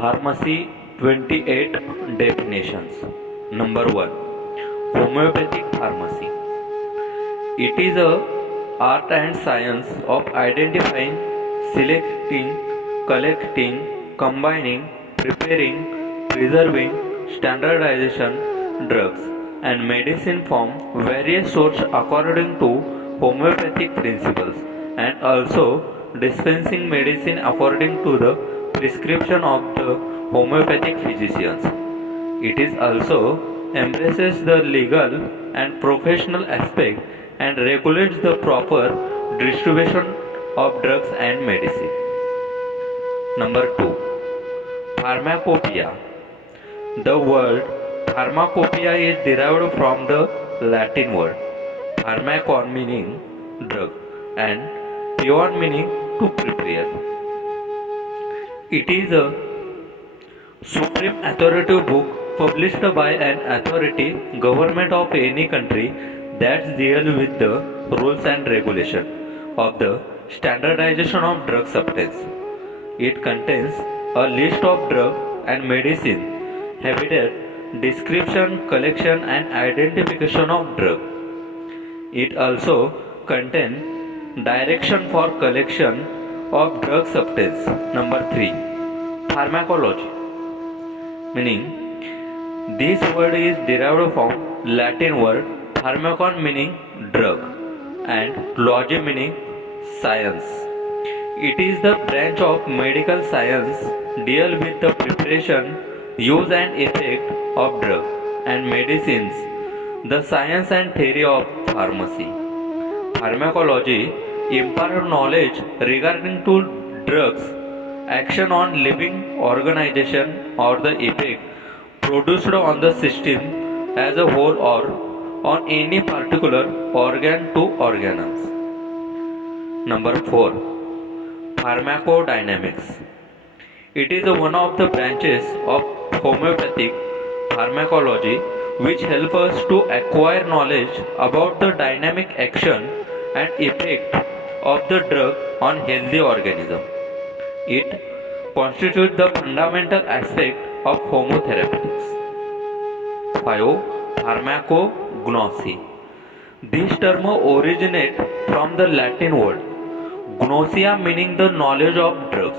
Pharmacy 28 definitions. Number 1. Homeopathic pharmacy. It is a art and science of identifying, selecting, collecting, combining, preparing, preserving, standardization drugs and medicine from various sources according to homeopathic principles, and also dispensing medicine according to the prescription of the homeopathic physicians. It is also embraces the legal and professional aspect and regulates the proper distribution of drugs and medicine. Number 2. Pharmacopoeia. The word pharmacopoeia is derived from the Latin word pharmakon meaning drug and poeon meaning to prepare. It is a supreme authoritative book published by an authority government of any country that deals with the rules and regulation of the standardization of drug substance. It contains a list of drug and medicine, habitat, description, collection and identification of drug. It also contains direction for collection of drug substance. Number 3. Pharmacology. Meaning, this word is derived from Latin word pharmakon meaning drug and logy meaning science. It is the branch of medical science deal with the preparation, use and effect of drug and medicines, the science and theory of pharmacy. Pharmacology impart knowledge regarding to drugs, action on living organization or the effect produced on the system as a whole or on any particular organ to organelles. Number 4. Pharmacodynamics. It is one of the branches of homeopathic pharmacology which help us to acquire knowledge about the dynamic action and effect of the drug on healthy organism. It constitutes the fundamental aspect of homeotherapeutics. 5. Pharmacognosy. This term originates from the Latin word gnosia meaning the knowledge of drugs.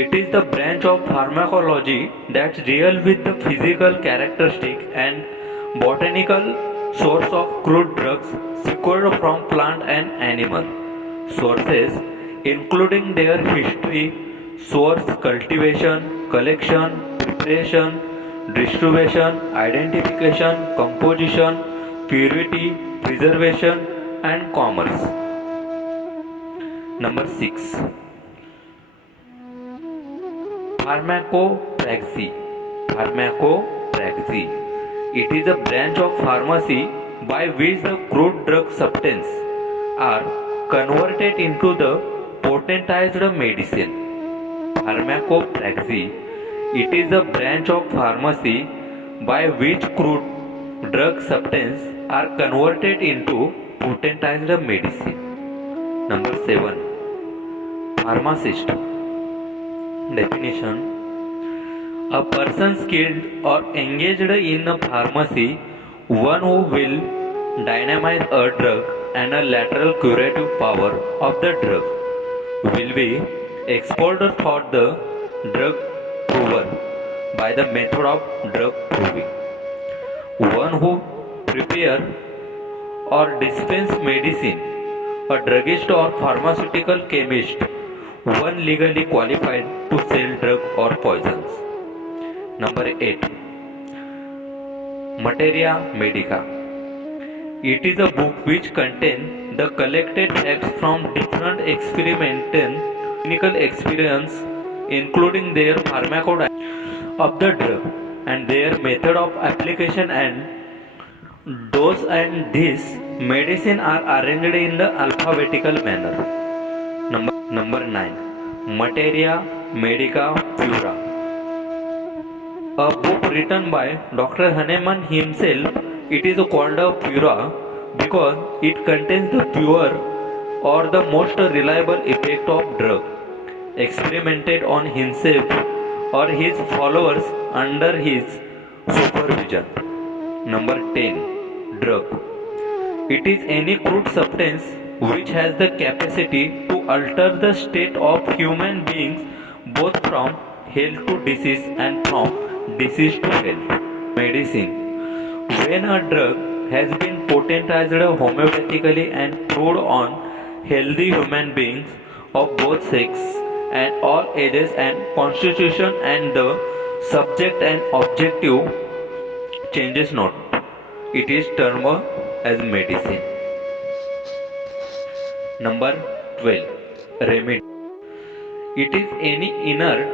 It is the branch of pharmacology that deals with the physical characteristic and botanical source of crude drugs secured from plant and animal sources, including their history, source, cultivation, collection, preparation, distribution, identification, composition, purity, preservation, and commerce. Number 6. Pharmacopraxy. Pharmacopraxy. It is a branch of pharmacy by which the crude drug substance are converted into the potentized medicine. Pharmacopraxy. It is a branch of pharmacy by which crude drug substance are converted into potentized medicine. Number 7. Pharmacist. Definition. A person skilled or engaged in a pharmacy, one who will dynamize a drug and a lateral curative power of the drug, will be expelled for the drug prover by the method of drug proving. One who prepare or dispense medicine, a druggist or pharmaceutical chemist, one legally qualified to sell drug or poisons. Number 8. Materia Medica. It is a book which contains the collected facts from different experimental clinical experience, including their pharmacodynamics of the drug and their method of application and dose, and these medicine are arranged in the alphabetical manner. Number 9. Materia Medica Pura. A book written by Dr. Hahnemann himself. It is called a pura because it contains the pure or the most reliable effect of drug experimented on himself or his followers under his supervision. Number 10. Drug. It is any crude substance which has the capacity to alter the state of human beings both from health to disease and from disease to health. Medicine. When a drug has been potentized homeopathically and proved on healthy human beings of both sex and all ages and constitution, and the subject and objective changes not, it is termed as medicine. Number 12. Remedy. It is any inert,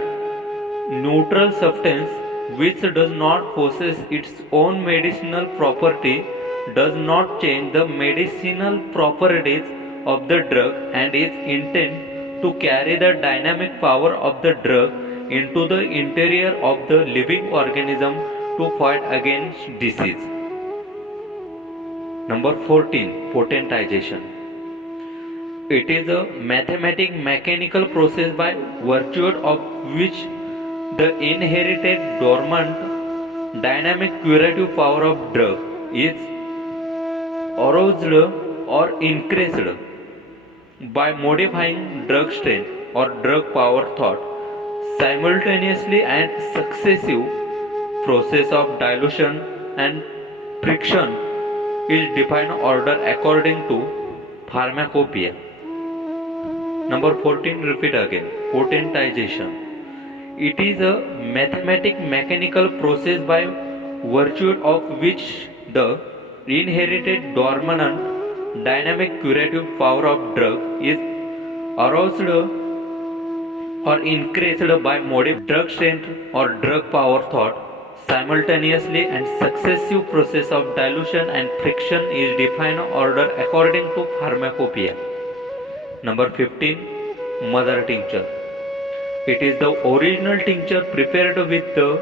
neutral substance which does not possess its own medicinal property, does not change the medicinal properties of the drug, and is intended to carry the dynamic power of the drug into the interior of the living organism to fight against disease. Number 14. Potentization. It is a mechanical process by virtue of which the inherited dormant dynamic curative power of drug is aroused or increased by modifying drug strength or drug power thought. Simultaneously and successive process of dilution and friction is defined order according to pharmacopoeia. Number 14, repeat again. Potentization. It is a mechanical process by virtue of which the inherited dormant dynamic curative power of drug is aroused or increased by modified drug strength or drug power thought. Simultaneously and successive process of dilution and friction is defined order according to pharmacopoeia. Number 15. Mother tincture. It is the original tincture prepared with the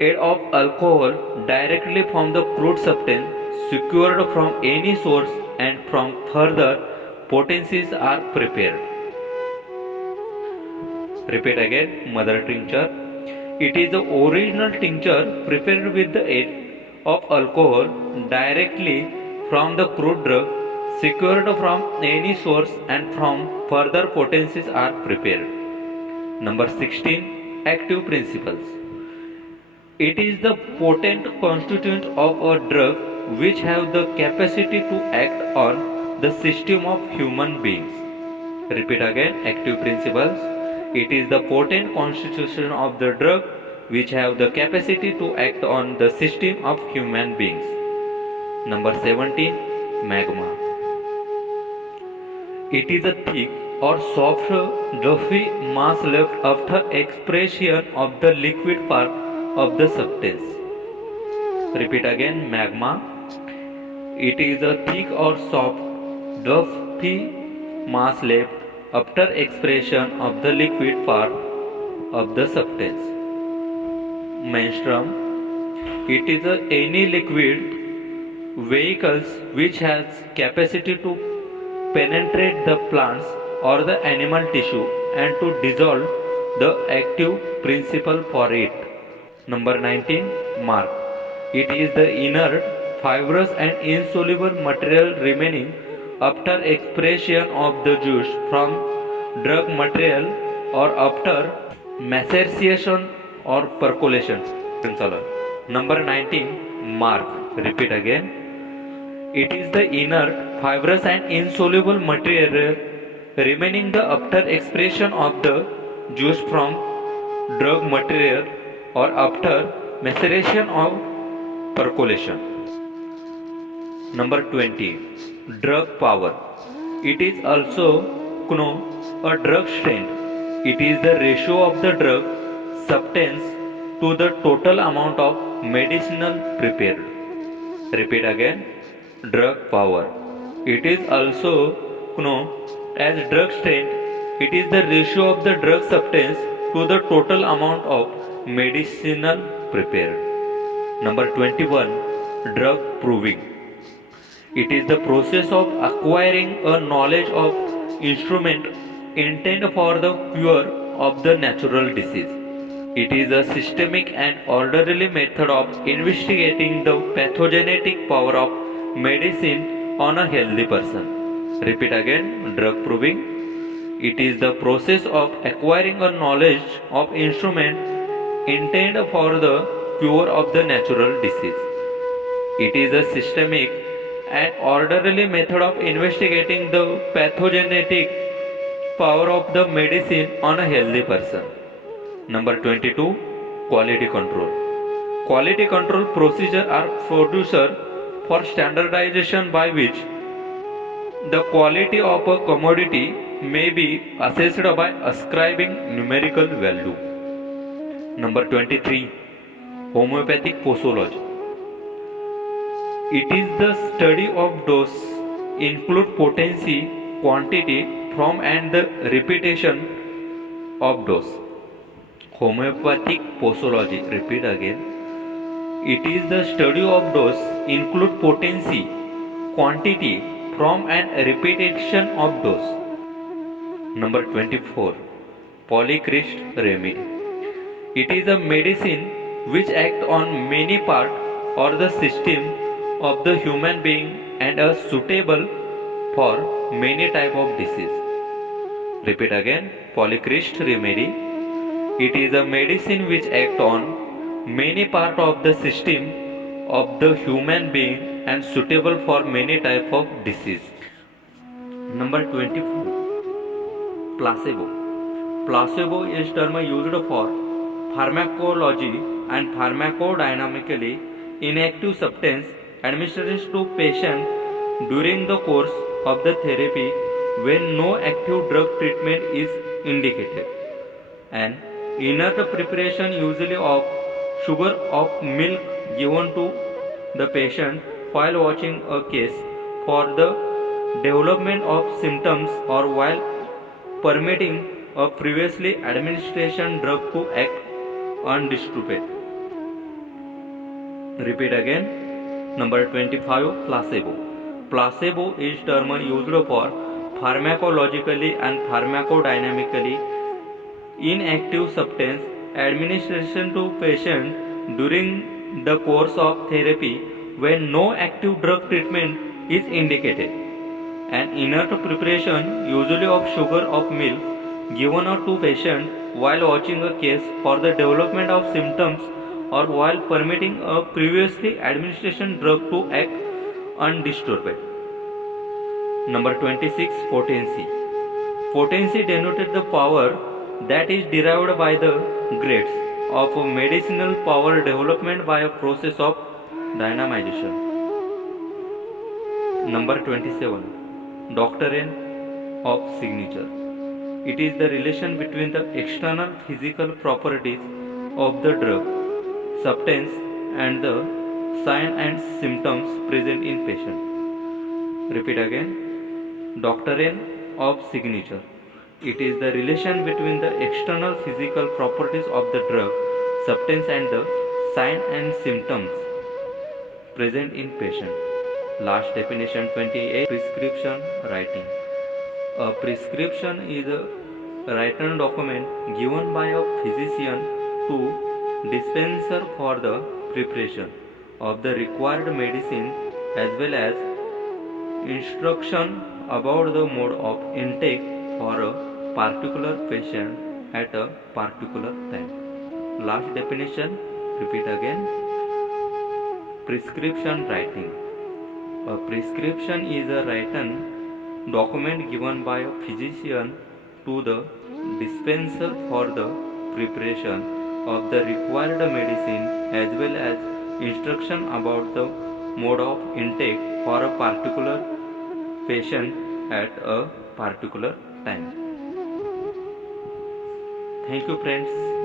aid of alcohol directly from the crude substance secured from any source, and from further potencies are prepared. Repeat again. Mother tincture. It is the original tincture prepared with the aid of alcohol directly from the crude drug secured from any source, and from further potencies are prepared. Number 16. Active principles. It is the potent constituent of a drug which have the capacity to act on the system of human beings. Repeat again. Active principles. It is the potent constitution of the drug which have the capacity to act on the system of human beings. Number 17. Magma. It is a thick or soft fluffy mass left after expression of the liquid part of the substance. Repeat again. Magma. It is a thick or soft fluffy mass left after expression of the liquid part of the substance. Menstruum. It is any liquid vehicles which has capacity to penetrate the plants or the animal tissue and to dissolve the active principle for it. Number 19. Mark. It is the inert, fibrous and insoluble material remaining after expression of the juice from drug material or after maceration or percolation. Number 19. Mark. Repeat again. It is the inert, fibrous and insoluble material remaining after expression of the juice from drug material or after maceration or percolation. Number 20. Drug power. It is also known a drug strength. It is the ratio of the drug substance to the total amount of medicinal prepared. Repeat again. Drug power. It is also known as drug strength. It is the ratio of the drug substance to the total amount of medicinal prepared. Number 21. Drug proving. It is the process of acquiring a knowledge of instrument intended for the cure of the natural disease. It is a systemic and orderly method of investigating the pathogenetic power of medicine on a healthy person. Repeat again, drug proving. It is the process of acquiring a knowledge of instrument intended for the cure of the natural disease. It is a systemic and orderly method of investigating the pathogenetic power of the medicine on a healthy person. Number 22, quality control. Quality control procedures are produced for standardization by which the quality of a commodity may be assessed by ascribing numerical value. Number 23, homeopathic posology. It is the study of dose, include potency, quantity, form and the repetition of dose. Homeopathic posology. Repeat again. It is the study of dose, include potency, quantity, form and repetition of dose. Number 24, polychrist remedy. It is a medicine which acts on many parts or the system of the human being and are suitable for many type of disease. Repeat again, polychrist remedy. It is a medicine which acts on many parts of the system of the human being and suitable for many type of disease. Number 24, placebo. Placebo is term used for pharmacology and pharmacodynamically inactive substance administered to patient during the course of the therapy when no active drug treatment is indicated. An inert preparation usually of sugar of milk given to the patient while watching a case for the development of symptoms or while permitting a previously administration drug to act undisturbed. Repeat again. Number 25, placebo. Placebo is term used for pharmacologically and pharmacodynamically inactive substance administration to patient during the course of therapy when no active drug treatment is indicated. An inert preparation usually of sugar of milk given to patient while watching a case for the development of symptoms or while permitting a previously administration drug to act undisturbed. Number 26, potency. Potency denoted the power that is derived by the grades of medicinal power development by a process of dynamization. Number 27, doctrine of signature. It is the relation between the external physical properties of the drug, substance and the sign and symptoms present in patient. Repeat again. Doctrine of signature. It is the relation between the external physical properties of the drug, substance and the sign and symptoms present in patient. Last definition 28, prescription writing. A prescription is a written document given by a physician to dispenser for the preparation of the required medicine as well as instruction about the mode of intake for a particular patient at a particular time. Last definition, repeat again. Prescription writing. A prescription is a written document given by a physician to the dispenser for the preparation of the required medicine as well as instruction about the mode of intake for a particular patient at a particular time. Thank you friends.